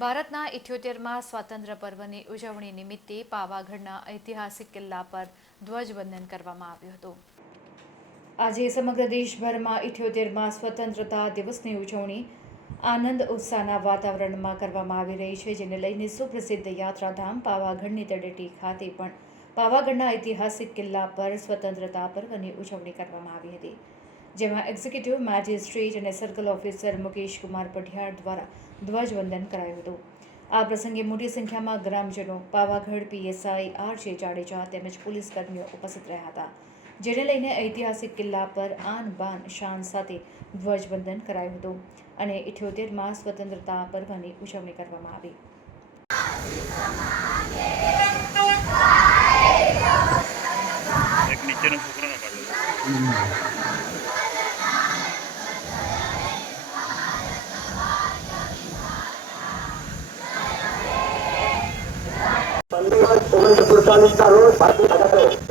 ભારતના ઇઠ્યોતેરમાં સ્વાતંત્ર્ય પર્વની ઉજવણી નિમિત્તે પાવાગઢના ઐતિહાસિક કિલ્લા પર ધ્વજવંદન કરવામાં આવ્યું હતું. આજે સમગ્ર દેશભરમાં ઇઠ્યોતેરમાં સ્વતંત્રતા દિવસની ઉજવણી આનંદ ઉત્સાહના વાતાવરણમાં કરવામાં આવી રહી છે, જેને લઈને સુપ્રસિદ્ધ યાત્રાધામ પાવાગઢની તળેટી ખાતે પણ પાવાગઢના ઐતિહાસિક કિલ્લા પર સ્વતંત્રતા પર્વની ઉજવણી કરવામાં આવી હતી. જેમાં એક્ઝિક્યુટિવ મેજિસ્ટ્રેટ અને સર્કલ ઓફિસર મુકેશ કુમાર પઢિયાર દ્વારા ધ્વજવંદન કરાયું હતું. આ પ્રસંગે મોટી સંખ્યામાં ગ્રામજનો પાવાગઢ પીએસઆઈ આર જે જાડેજા તેમજ પોલીસ કર્મીઓ ઉપસ્થિત રહ્યા હતા જેને લઈને ઐતિહાસિક કિલ્લા પર આન બાન શાન સાથે ધ્વજવંદન કરાયું હતું અને ઇઠ્યોતેરમાં સ્વતંત્રતા પર્વની ઉજવણી કરવામાં આવી. એક નીચેનો છોકરો por el 10.